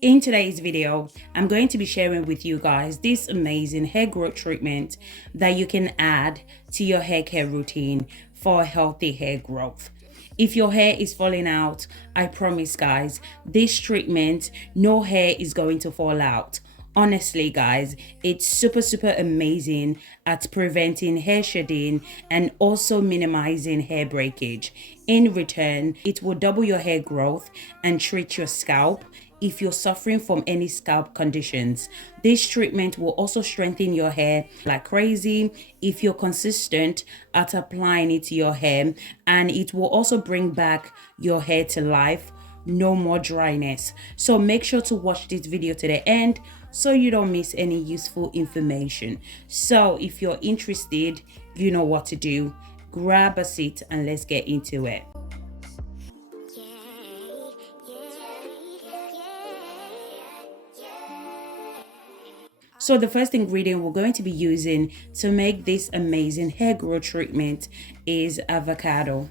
In today's video, I'm going to be sharing with you guys this amazing hair growth treatment that you can add to your hair care routine for healthy hair growth. If your hair is falling out, I promise guys, this treatment, no hair is going to fall out. Honestly guys, it's super amazing at preventing hair shedding and also minimizing hair breakage. In return, it will double your hair growth and treat your scalp if you're suffering from any scalp conditions. This treatment will also strengthen your hair like crazy if you're consistent at applying it to your hair, and it will also bring back your hair to life. No more dryness. So make sure to watch this video to the end so you don't miss any useful information. So if you're interested, you know what to do. Grab a seat and let's get into it. So the first ingredient we're going to be using to make this amazing hair growth treatment is avocado.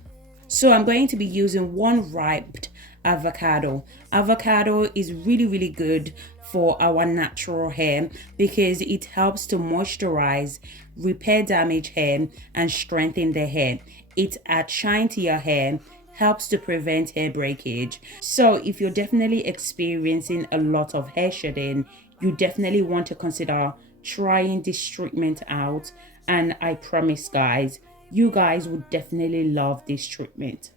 So I'm going to be using one ripe avocado. Avocado is really good for our natural hair because it helps to moisturize, repair damaged hair, and strengthen the hair. It adds shine to your hair, helps to prevent hair breakage. So if you're definitely experiencing a lot of hair shedding, you definitely want to consider trying this treatment out, and I promise guys, you guys would definitely love this treatment.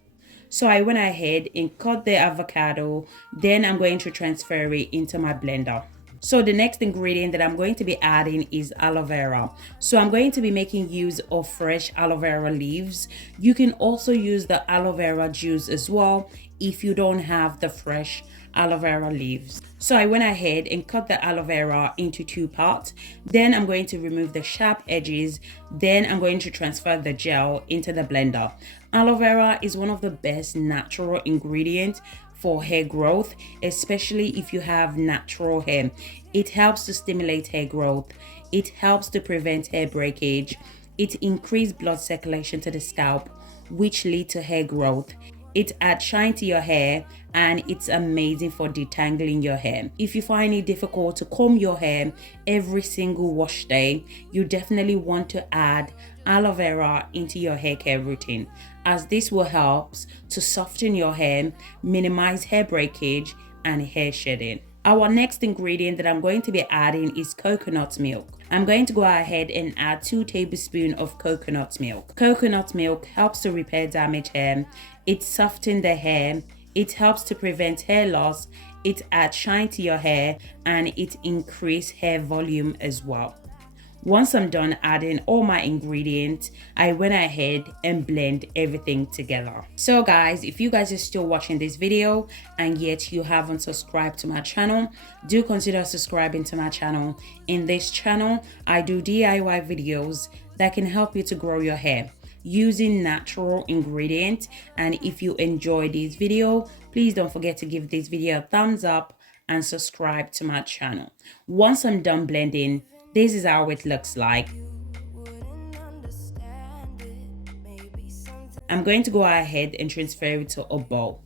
So I went ahead and cut the avocado, then I'm going to transfer it into my blender. So the next ingredient that I'm going to be adding is aloe vera. So I'm going to be making use of fresh aloe vera leaves. You can also use the aloe vera juice as well if you don't have the fresh aloe vera leaves. So I went ahead and cut the aloe vera into 2 parts. Then I'm going to remove the sharp edges. Then I'm going to transfer the gel into the blender. Aloe vera is one of the best natural ingredients for hair growth, especially if you have natural hair. It helps to stimulate hair growth. It helps to prevent hair breakage. It increases blood circulation to the scalp, which leads to hair growth. It adds shine to your hair, and it's amazing for detangling your hair. If you find it difficult to comb your hair every single wash day, you definitely want to add aloe vera into your hair care routine, as this will help to soften your hair, minimize hair breakage and hair shedding. Our next ingredient that I'm going to be adding is coconut milk. I'm going to go ahead and add 2 tablespoons of coconut milk. Coconut milk helps to repair damaged hair. It softens the hair. It helps to prevent hair loss. It adds shine to your hair, and it increases hair volume as well. Once I'm done adding all my ingredients, I went ahead and blend everything together. So guys, if you guys are still watching this video and yet you haven't subscribed to my channel, do consider subscribing to my channel. In this channel, I do DIY videos that can help you to grow your hair using natural ingredients. And if you enjoy this video, please don't forget to give this video a thumbs up and subscribe to my channel. Once I'm done blending, this is how it looks like. I'm going to go ahead and transfer it to a bowl.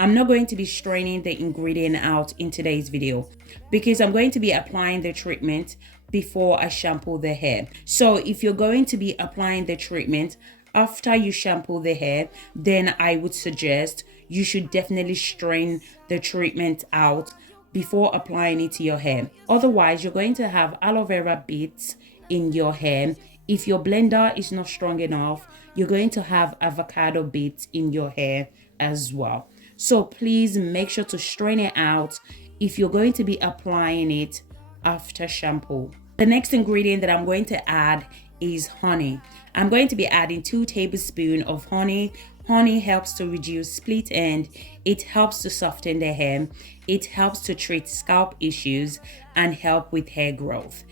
I'm not going to be straining the ingredient out in today's video because I'm going to be applying the treatment before I shampoo the hair. So if you're going to be applying the treatment after you shampoo the hair, then I would suggest you should definitely strain the treatment out before applying it to your hair. Otherwise, you're going to have aloe vera bits in your hair. If your blender is not strong enough, you're going to have avocado bits in your hair as well. So please make sure to strain it out if you're going to be applying it after shampoo. The next ingredient that I'm going to add is honey. I'm going to be adding 2 tablespoons of honey. Honey helps to reduce split end. It helps to soften the hair. It helps to treat scalp issues and help with hair growth.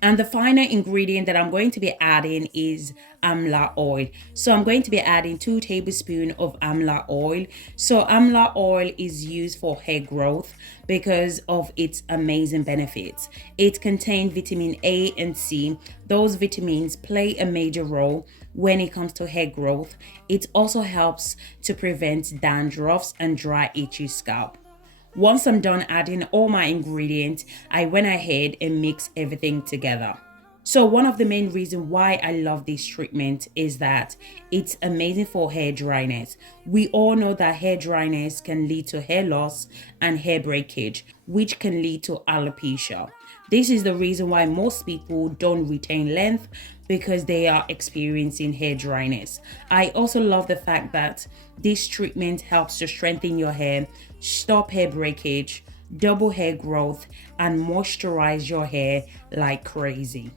And the final ingredient that I'm going to be adding is Amla oil. So I'm going to be adding 2 tablespoons of Amla oil. So Amla oil is used for hair growth because of its amazing benefits. It contains vitamin A and C. Those vitamins play a major role when it comes to hair growth. It also helps to prevent dandruffs and dry, itchy scalp. Once I'm done adding all my ingredients, I went ahead and mixed everything together. So one of the main reasons why I love this treatment is that it's amazing for hair dryness. We all know that hair dryness can lead to hair loss and hair breakage, which can lead to alopecia. This is the reason why most people don't retain length, because they are experiencing hair dryness. I also love the fact that this treatment helps to strengthen your hair, stop hair breakage, double hair growth, and moisturize your hair like crazy.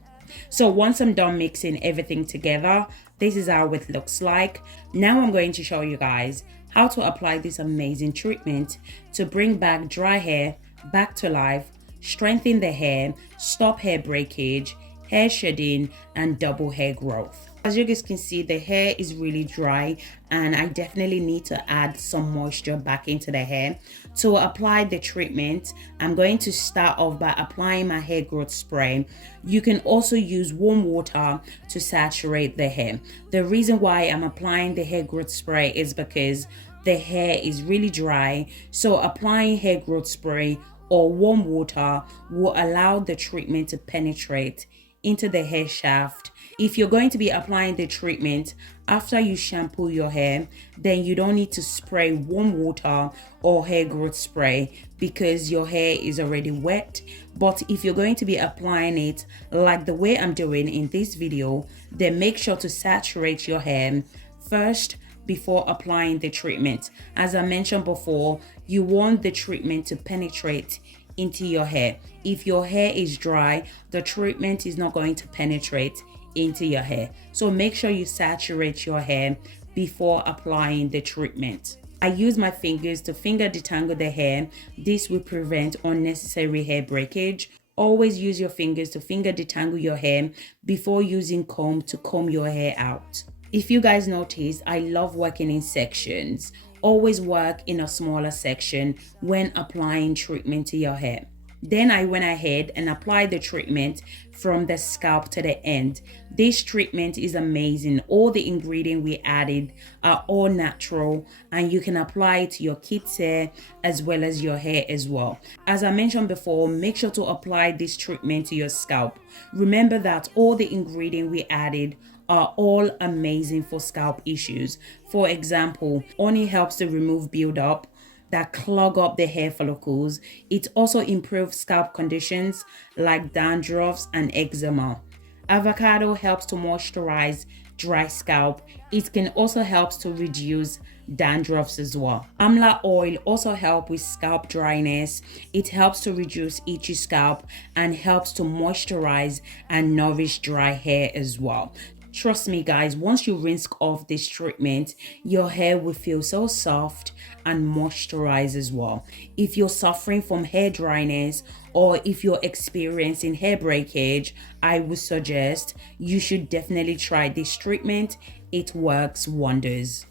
So once I'm done mixing everything together, this is how it looks like. Now I'm going to show you guys how to apply this amazing treatment to bring back dry hair back to life, strengthen the hair, stop hair breakage, hair shedding, and double hair growth. As you guys can see, the hair is really dry and I definitely need to add some moisture back into the hair. To apply the treatment, I'm going to start off by applying my hair growth spray. You can also use warm water to saturate the hair. The reason why I'm applying the hair growth spray is because the hair is really dry. So applying hair growth spray or warm water will allow the treatment to penetrate into the hair shaft. If you're going to be applying the treatment after you shampoo your hair, then you don't need to spray warm water or hair growth spray because your hair is already wet. But if you're going to be applying it like the way I'm doing in this video, then make sure to saturate your hair first before applying the treatment. As I mentioned before, you want the treatment to penetrate into your hair. If your hair is dry, the treatment is not going to penetrate into your hair. So make sure you saturate your hair before applying the treatment. I use my fingers to finger detangle the hair. This will prevent unnecessary hair breakage. Always use your fingers to finger detangle your hair before using comb to comb your hair out. If you guys notice, I love working in sections. Always work in a smaller section when applying treatment to your hair. Then I went ahead and applied the treatment from the scalp to the end. This treatment is amazing. All the ingredients we added are all natural and you can apply it to your kids' hair as well as your hair as well. As I mentioned before, make sure to apply this treatment to your scalp. Remember that all the ingredients we added are all amazing for scalp issues. For example, honey helps to remove buildup that clog up the hair follicles. It also improves scalp conditions like dandruffs and eczema. Avocado helps to moisturize dry scalp. It can also help to reduce dandruffs as well. Amla oil also helps with scalp dryness. It helps to reduce itchy scalp and helps to moisturize and nourish dry hair as well. Trust me guys, once you rinse off this treatment, your hair will feel so soft and moisturized as well. If you're suffering from hair dryness or if you're experiencing hair breakage, I would suggest you should definitely try this treatment. It works wonders.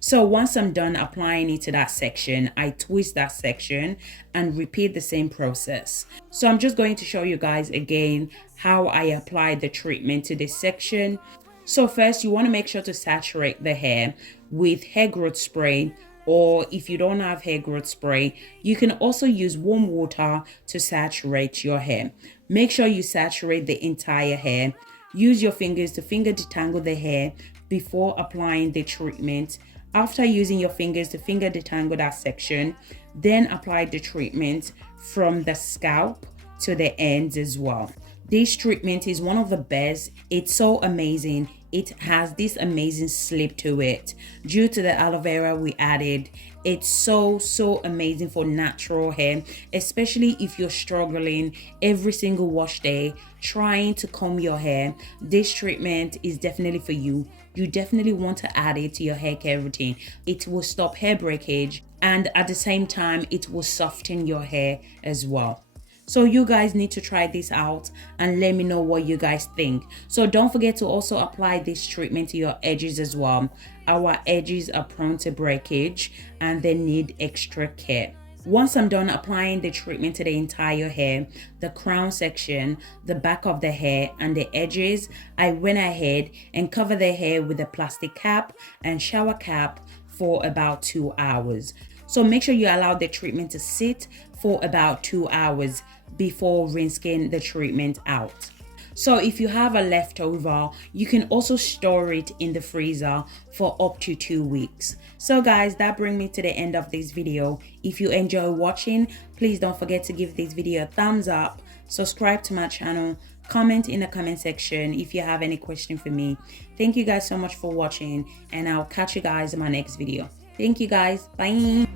So once I'm done applying it to that section, I twist that section and repeat the same process. So I'm just going to show you guys again how I apply the treatment to this section. So first, you want to make sure to saturate the hair with hair growth spray, or if you don't have hair growth spray, you can also use warm water to saturate your hair. Make sure you saturate the entire hair. Use your fingers to finger detangle the hair before applying the treatment. After using your fingers to finger detangle that section, then apply the treatment from the scalp to the ends as well. This treatment is one of the best. It's so amazing. It has this amazing slip to it. Due to the aloe vera we added, it's so amazing for natural hair, especially if you're struggling every single wash day trying to comb your hair. This treatment is definitely for you. You definitely want to add it to your hair care routine. It will stop hair breakage and at the same time it will soften your hair as well. So you guys need to try this out and let me know what you guys think. So don't forget to also apply this treatment to your edges as well. Our edges are prone to breakage and they need extra care. Once I'm done applying the treatment to the entire hair, the crown section, the back of the hair and the edges, I went ahead and covered the hair with a plastic cap and shower cap for about 2 hours. So make sure you allow the treatment to sit for about 2 hours before rinsing the treatment out. So if you have a leftover, you can also store it in the freezer for up to 2 weeks. So guys, that brings me to the end of this video. If you enjoy watching, please don't forget to give this video a thumbs up, subscribe to my channel, comment in the comment section if you have any question for me. Thank you guys so much for watching, and I'll catch you guys in my next video. Thank you guys. Bye.